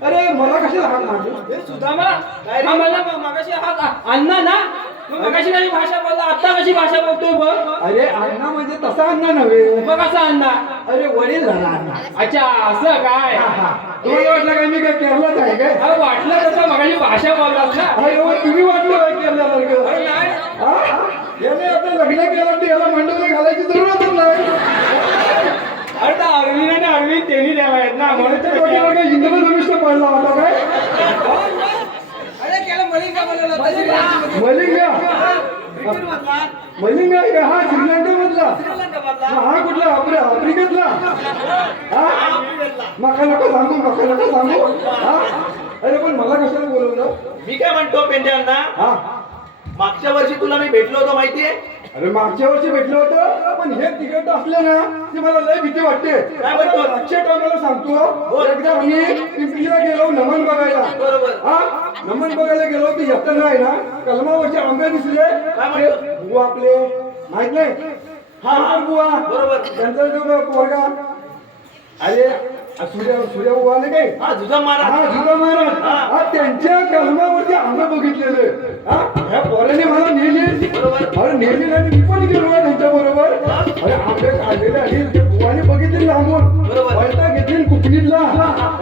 अरे मला कशाला हाक मारली? सुदामा मला मगाशी अण्णा ना मगाशी काही भाषा बोलला, आता कशी भाषा बोलतोय बघ. अरे अण्णा म्हणजे तसा अण्णा नव्हे. मग कसा अण्णा? अरे वडील झाला अण्णा. अच्छा असं काय? तुम्हाला वाटलं काय मी काय केरलाच आहे काय? अरे वाटलं तसं मगाशी भाषा बोललास ना. अरे तुम्ही वाटलं काय केरलासारखं? अरे नाही. याने आता लग्न केलं तर याला मंडळ घालायची जरूरतच नाही. अरे तर अरविंद आणि अरविंद त्यांनी द्यावा आहेत ना, म्हणून तर त्याच्या काय इंद्रधनुष्य पडला होता काय? अरे केलं मलिंगा बोलवलं मलिंगा मलिंगा आहे का? हा श्रीलंकेमधला. हा कुठला? आफ्रिकेतला. मका नका सांगू, मका नका सांगू. अरे पण मला कशाला बोलवलं? मी काय म्हणतो पेंडे अण्णा, हा मागच्या वर्षी तुला मी भेटलो होतो माहितीये? अरे मागच्या वर्षी भेटलं होतं, पण हे तिकीट असले ना की मला लय भीती वाटते. काय म्हणतो? लक्षात टाकायला सांगतो. एकदा आम्ही पिंपरीला गेलो नमन बघायला. बरोबर. हा नमन बघायला गेलो की येताना आहे ना कलमावरचे आंबे दिसले. काय म्हणतो? बुवा आपले माहित नाही? हा बुवा बरोबर. त्यांचा जो पोरगा अरे सूर्या बुवा नाही काय? हा जुजा मारा. हा जुदा महाराज. हा त्यांच्या कलमावरती आंबे बघितलेले. हा ह्या पोराने मला नेली. बरोबर. अरे नेली नाही मी पण गेलो त्यांच्या बरोबर. अरे आंबे काढलेले आणि ते बुवाने बघितले लांबून. बरोबर. वैता घेतली कुपणीतला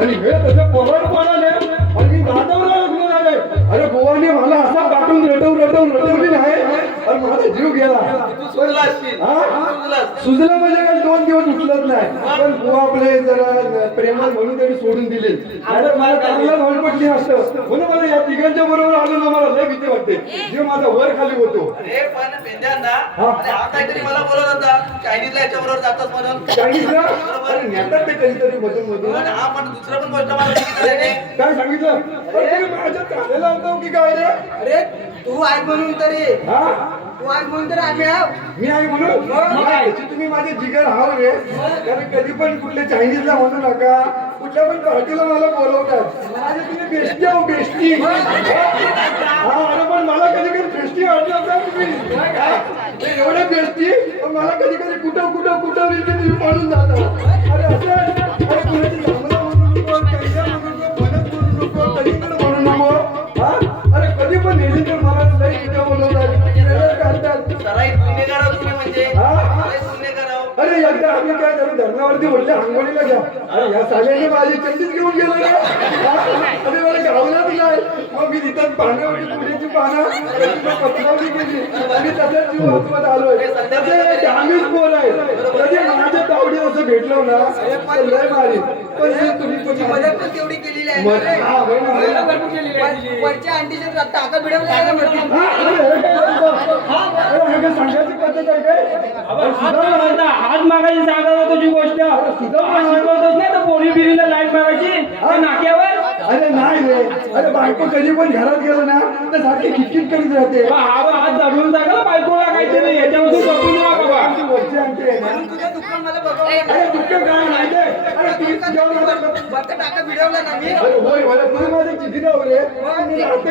आणि हे तसं पोरावर पळाले आणि मी दादावर लागलो झाले. अरे बुवाने मला असा काटून रटवली नाही आणि माझा जीव गेला. तू सुजला असशील. हा सुजलास. सुजलं म्हणजे काय 2 दिवस उठलत नाही. पण बुवा आपले जरा प्रेमात म्हणून त्यांनी सोडून दिले. अरे मला चांगला धडपटली असतं म्हणून मला या तिघांच्या बरोबर आलो ना मला लय भीती वाटते. जीव माझा वर खाली होतो. अरे पण पेंडे अण्णा, हा. अरे हा काहीतरी मला बोलत होता चायनीजला याच्या बरोबर जातात म्हणून. सांगितलं अरे नेतात ते कधीतरी मधून मधून. पण हा पण दुसरं पण गोष्ट मला सांगितलं त्याने. काय सांगितलं? अरे माझ्या चालेला होता की काय रे? अरे तू आहे म्हणून तरी हा तू आहे म्हणून तर आम्ही आहो. मी आहे म्हणून याची तुम्ही माझे जिगर हाव रे. कारण कधी पण कुठल्या चायनीजला म्हणू नका, कुठल्या पण पार्टीला मला बोलवतात. माझे तुम्ही बेस्टी आहो बेस्टी. हा अरे पण मला कधी कधी बेस्टी वाटलं का तुम्ही? ते एवढे बेस्टी पण मला कधी कधी कुठं होईल की तुम्ही पळून जाता. अरे असं अरे कुणाची लांबला म्हणू नको, कैसा म्हणू नको, मनत म्हणू नको, कधीकडे म्हणू नको. हा अरे कधी पण नेली तर मला लई इथे बोलवतात, काढतात. सराईत गुन्हेगार आहोत तुम्ही म्हणजे. सराईत गुन्हेगार आहोत. अरे एकदा आम्ही काय झालं धरणावरती म्हटलं आंघोळीला घ्या. अरे या साल्याने माझी चड्डीच घेऊन गेलो रे. अरे मला गावलाच नाही. मग मी तिथं पानं होती पुण्याची पानं पत्रावली केली आणि तसंच जीव आतमध्ये आलोय. तसे आम्हीच पोर आहे. कधी माझ्या तावडी असं भेटलो ना तर लय मारी. पण हे तुम्ही मदत पण तेवढी केलेली आहे. हा, होय ना, होय ना. वरच्या आंटीच्या टाका बिडवल्या हे काय सांगायची पद्धत आहे काय? हात मागायची सांगत होतो तुझी गोष्ट. शिकवतच नाही तर पोरी बिरीला लाईट मागायची नाक्यावर. अरे नाही रे. अरे बायको कधी पण घरात गेलं ना तर सारखी किटकिट करीत राहते. हा हात धरून जागा बायकोला काहीतरी याच्यामध्ये जपून राहा बाबा. आमची वरची आमची आहे ना. तुझं दुःख मला बघावं. अरे दुःख काय नाही रे. अरे तुम्ही टाका बिडवला ना मी. होय मला तुम्ही माझी चिठी लावले.